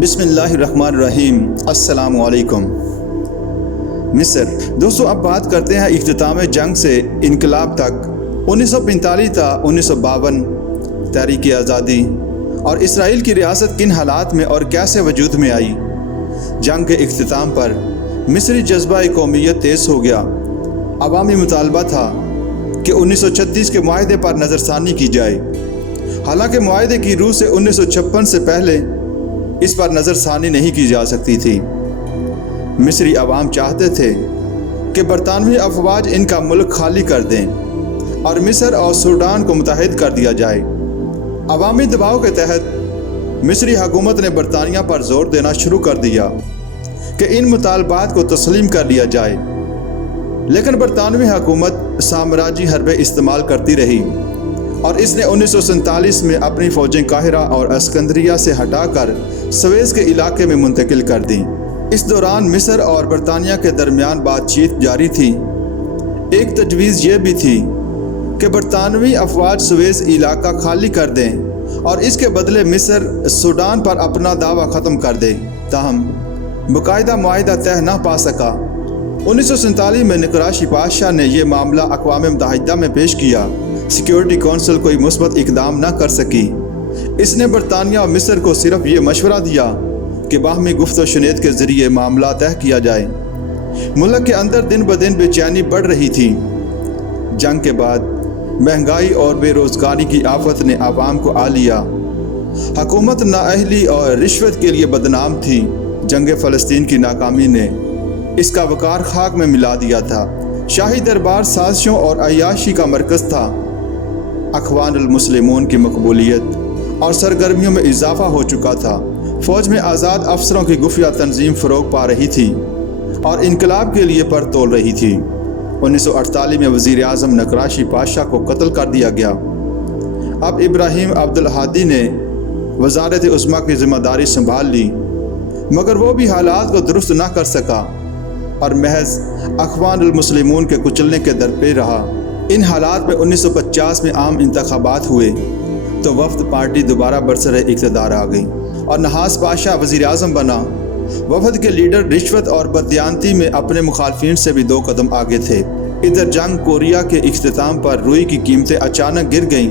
بسم اللہ الرحمن الرحیم۔ السلام علیکم۔ مصر دوستو، اب بات کرتے ہیں اختتام جنگ سے انقلاب تک 1945 تا 1952 تحریک آزادی اور اسرائیل کی ریاست کن حالات میں اور کیسے وجود میں آئی۔ جنگ کے اختتام پر مصری جذبہ قومیت تیز ہو گیا۔ عوامی مطالبہ تھا کہ 1936 کے معاہدے پر نظر ثانی کی جائے، حالانکہ معاہدے کی روح سے 1956 سے پہلے اس پر نظر ثانی نہیں کی جا سکتی تھی۔ مصری عوام چاہتے تھے کہ برطانوی افواج ان کا ملک خالی کر دیں اور مصر اور سوڈان کو متحد کر دیا جائے۔ عوامی دباؤ کے تحت مصری حکومت نے برطانیہ پر زور دینا شروع کر دیا کہ ان مطالبات کو تسلیم کر لیا جائے، لیکن برطانوی حکومت سامراجی حربیں استعمال کرتی رہی اور اس نے 1947 میں اپنی فوجیں قاہرہ اور اسکندریہ سے ہٹا کر سویز کے علاقے میں منتقل کر دیں۔ اس دوران مصر اور برطانیہ کے درمیان بات چیت جاری تھی۔ ایک تجویز یہ بھی تھی کہ برطانوی افواج سویز علاقہ خالی کر دیں اور اس کے بدلے مصر سوڈان پر اپنا دعویٰ ختم کر دے، تاہم باقاعدہ معاہدہ طے نہ پا سکا۔ 1947 میں نقراشی بادشاہ نے یہ معاملہ اقوام متحدہ میں پیش کیا۔ سیکیورٹی کونسل کوئی مثبت اقدام نہ کر سکی۔ اس نے برطانیہ اور مصر کو صرف یہ مشورہ دیا کہ باہمی گفت و شنید کے ذریعے معاملہ طے کیا جائے۔ ملک کے اندر دن بدن بے چینی بڑھ رہی تھی۔ جنگ کے بعد مہنگائی اور بے روزگاری کی آفت نے عوام کو آ لیا۔ حکومت نااہلی اور رشوت کے لیے بدنام تھی۔ جنگ فلسطین کی ناکامی نے اس کا وقار خاک میں ملا دیا تھا۔ شاہی دربار سازشوں اور عیاشی کا مرکز تھا۔ اخوان المسلمون کی مقبولیت اور سرگرمیوں میں اضافہ ہو چکا تھا۔ فوج میں آزاد افسروں کی خفیہ تنظیم فروغ پا رہی تھی اور انقلاب کے لیے پر تول رہی تھی۔ 1948 میں وزیر اعظم نقراشی پاشا کو قتل کر دیا گیا۔ اب ابراہیم عبدالہادی نے وزارت عظمیٰ کی ذمہ داری سنبھال لی، مگر وہ بھی حالات کو درست نہ کر سکا اور محض اخوان المسلمون کے کچلنے کے درپے رہا۔ ان حالات میں 1950 میں عام انتخابات ہوئے تو وفد پارٹی دوبارہ برسر اقتدار آ گئی اور نحاس پاشا وزیر اعظم بنا۔ وفد کے لیڈر رشوت اور بددیانتی میں اپنے مخالفین سے بھی 2 قدم آگے تھے۔ ادھر جنگ کوریا کے اختتام پر روئی کی قیمتیں اچانک گر گئیں،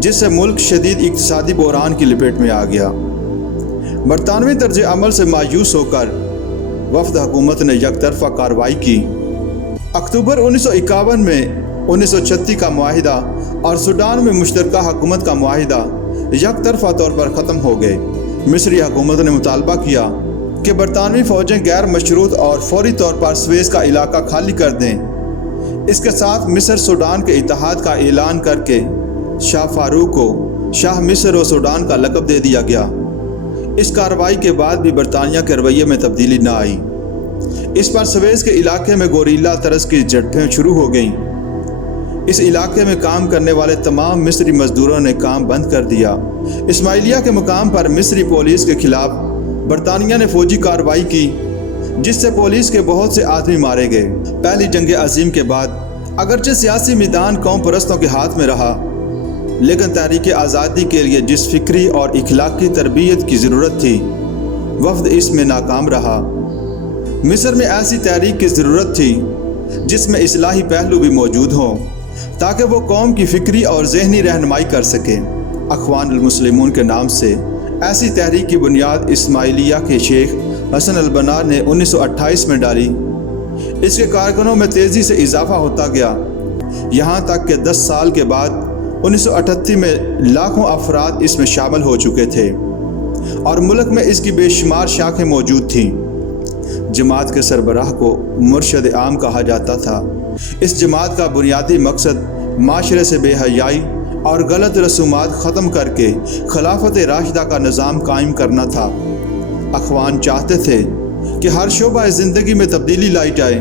جس سے ملک شدید اقتصادی بحران کی لپیٹ میں آ گیا۔ برطانوی طرز عمل سے مایوس ہو کر وفد حکومت نے یک طرفہ کارروائی کی۔ اکتوبر 1951 میں 1936 کا معاہدہ اور سوڈان میں مشترکہ حکومت کا معاہدہ یک طرفہ طور پر ختم ہو گئے۔ مصری حکومت نے مطالبہ کیا کہ برطانوی فوجیں غیر مشروط اور فوری طور پر سویز کا علاقہ خالی کر دیں۔ اس کے ساتھ مصر سوڈان کے اتحاد کا اعلان کر کے شاہ فاروق کو شاہ مصر و سوڈان کا لقب دے دیا گیا۔ اس کارروائی کے بعد بھی برطانیہ کے رویے میں تبدیلی نہ آئی۔ اس پر سویز کے علاقے میں گوریلا طرز کی جھڑپیں شروع ہو گئیں۔ اس علاقے میں کام کرنے والے تمام مصری مزدوروں نے کام بند کر دیا۔ اسماعیلیہ کے مقام پر مصری پولیس کے خلاف برطانیہ نے فوجی کارروائی کی، جس سے پولیس کے بہت سے آدمی مارے گئے۔ پہلی جنگ عظیم کے بعد اگرچہ سیاسی میدان قوم پرستوں کے ہاتھ میں رہا، لیکن تحریک آزادی کے لیے جس فکری اور اخلاقی تربیت کی ضرورت تھی، وفد اس میں ناکام رہا۔ مصر میں ایسی تحریک کی ضرورت تھی جس میں اصلاحی پہلو بھی موجود ہوں، تاکہ وہ قوم کی فکری اور ذہنی رہنمائی کر سکے۔ اخوان المسلمون کے نام سے ایسی تحریک کی بنیاد اسماعیلیہ کے شیخ حسن البنا نے 1928 میں ڈالی۔ اس کے کارکنوں میں تیزی سے اضافہ ہوتا گیا، یہاں تک کہ 10 سال کے بعد 1938 میں لاکھوں افراد اس میں شامل ہو چکے تھے اور ملک میں اس کی بے شمار شاخیں موجود تھیں۔ جماعت کے سربراہ کو مرشد عام کہا جاتا تھا۔ اس جماعت کا بنیادی مقصد معاشرے سے بے حیائی اور غلط رسومات ختم کر کے خلافت راشدہ کا نظام قائم کرنا تھا۔ اخوان چاہتے تھے کہ ہر شعبہ زندگی میں تبدیلی لائی جائے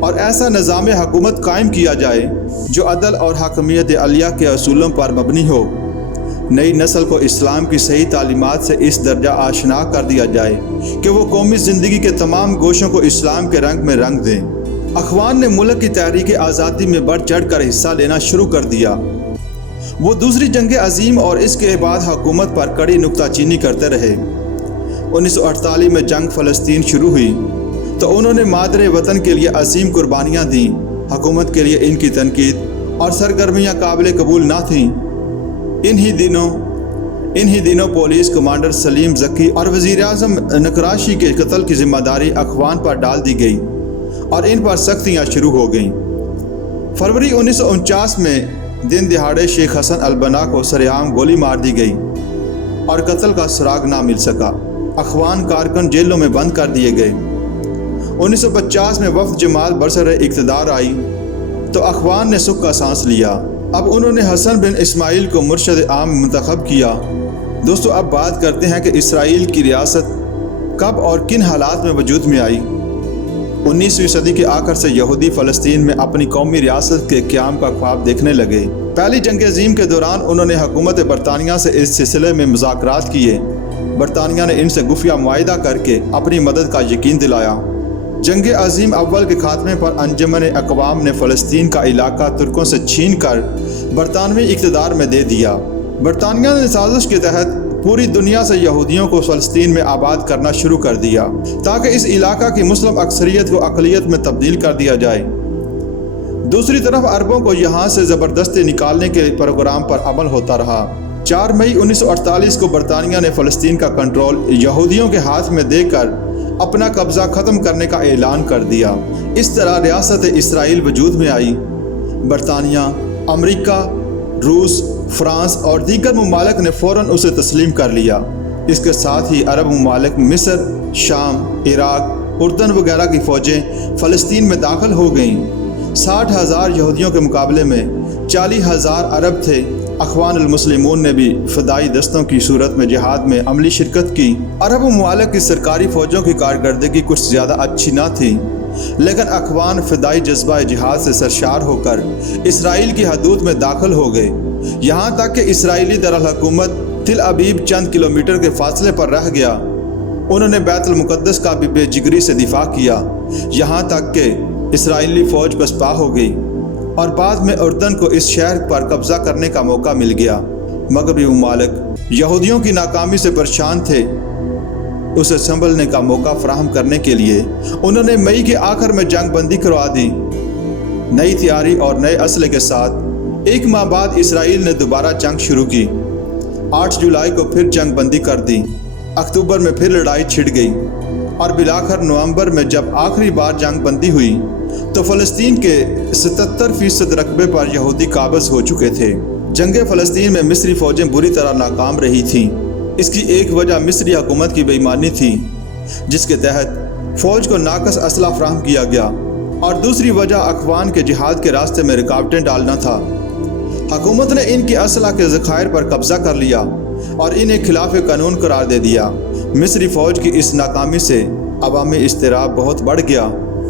اور ایسا نظام حکومت قائم کیا جائے جو عدل اور حاکمیت علیہ کے اصولوں پر مبنی ہو۔ نئی نسل کو اسلام کی صحیح تعلیمات سے اس درجہ آشنا کر دیا جائے کہ وہ قومی زندگی کے تمام گوشوں کو اسلام کے رنگ میں رنگ دیں۔ اخوان نے ملک کی تحریک آزادی میں بڑھ چڑھ کر حصہ لینا شروع کر دیا۔ وہ دوسری جنگ عظیم اور اس کے بعد حکومت پر کڑی نکتہ چینی کرتے رہے۔ 1948 میں جنگ فلسطین شروع ہوئی تو انہوں نے مادر وطن کے لیے عظیم قربانیاں دیں۔ حکومت کے لیے ان کی تنقید اور سرگرمیاں قابل قبول نہ تھیں۔ انہی دنوں پولیس کمانڈر سلیم زکی اور وزیر اعظم نقراشی کے قتل کی ذمہ داری اخوان پر ڈال دی گئی اور ان پر سختیاں شروع ہو گئیں۔ فروری 1949 میں دن دہاڑے شیخ حسن البنا کو سرعام گولی مار دی گئی اور قتل کا سراغ نہ مل سکا۔ اخوان کارکن جیلوں میں بند کر دیے گئے۔ 1950 میں وفد جماعت برسر اقتدار آئی تو اخوان نے سکھ کا سانس لیا۔ اب انہوں نے حسن بن اسماعیل کو مرشد عام منتخب کیا۔ دوستو اب بات کرتے ہیں کہ اسرائیل کی ریاست کب اور کن حالات میں وجود میں آئی۔ 19ویں صدی کے آخر سے یہودی فلسطین میں اپنی قومی ریاست کے قیام کا خواب دیکھنے لگے۔ پہلی جنگ عظیم کے دوران انہوں نے حکومت برطانیہ سے اس سلسلے میں مذاکرات کیے۔ برطانیہ نے ان سے خفیہ معاہدہ کر کے اپنی مدد کا یقین دلایا۔ جنگ عظیم اول کے خاتمے پر انجمن اقوام نے فلسطین کا علاقہ ترکوں سے چھین کر برطانوی اقتدار میں دے دیا۔ برطانیہ نے سازش کے تحت پوری دنیا سے یہودیوں کو فلسطین میں آباد کرنا شروع کر دیا تاکہ اس علاقہ کی مسلم اکثریت کو اقلیت میں تبدیل کر دیا جائے۔ دوسری طرف عربوں کو یہاں سے زبردستی نکالنے کے پروگرام پر عمل ہوتا رہا۔ 4 مئی 1948 کو برطانیہ نے فلسطین کا کنٹرول یہودیوں کے ہاتھ میں دے کر اپنا قبضہ ختم کرنے کا اعلان کر دیا۔ اس طرح ریاست اسرائیل وجود میں آئی۔ برطانیہ، امریکہ، روس، فرانس اور دیگر ممالک نے فوراً اسے تسلیم کر لیا۔ اس کے ساتھ ہی عرب ممالک مصر، شام، عراق، اردن وغیرہ کی فوجیں فلسطین میں داخل ہو گئیں۔ 60,000 یہودیوں کے مقابلے میں 40,000 عرب تھے۔ اخوان المسلمون نے بھی فدائی دستوں کی صورت میں جہاد میں عملی شرکت کی۔ عرب ممالک کی سرکاری فوجوں کی کارکردگی کچھ زیادہ اچھی نہ تھی، لیکن اخوان فدائی جذبہ جہاد سے سرشار ہو کر اسرائیل کی حدود میں داخل ہو گئے، یہاں تک کہ اسرائیلی دارالحکومت تل ابیب چند کلومیٹر کے فاصلے پر رہ گیا۔ انہوں نے بیت المقدس کا بھی بے جگری سے دفاع کیا، یہاں تک کہ اسرائیلی فوج پسپا ہو گئی اور بعد میں اردن کو اس شہر پر قبضہ کرنے کا موقع مل گیا۔ مغربی ممالک یہودیوں کی ناکامی سے پریشان تھے۔ اسے سنبھلنے کا موقع فراہم کرنے کے لیے انہوں نے مئی کے آخر میں جنگ بندی کروا دی۔ نئی تیاری اور نئے اسلحے کے ساتھ 1 ماہ بعد اسرائیل نے دوبارہ جنگ شروع کی۔ 8 جولائی کو پھر جنگ بندی کر دی۔ اکتوبر میں پھر لڑائی چھڑ گئی اور بالآخر نومبر میں جب آخری بار جنگ بندی ہوئی تو فلسطین کے 77% رقبے پر یہودی قابض ہو چکے تھے۔ جنگ فلسطین میں مصری فوجیں بری طرح ناکام رہی تھیں۔ اس کی ایک وجہ مصری حکومت کی بے ایمانی تھی، جس کے تحت فوج کو ناقص اسلحہ فراہم کیا گیا، اور دوسری وجہ اخوان کے جہاد کے راستے میں رکاوٹیں ڈالنا تھا۔ حکومت نے ان کی اسلحہ کے ذخائر پر قبضہ کر لیا اور انہیں خلاف قانون قرار دے دیا۔ مصری فوج کی اس ناکامی سے عوامی اضطراب بہت بڑھ گیا۔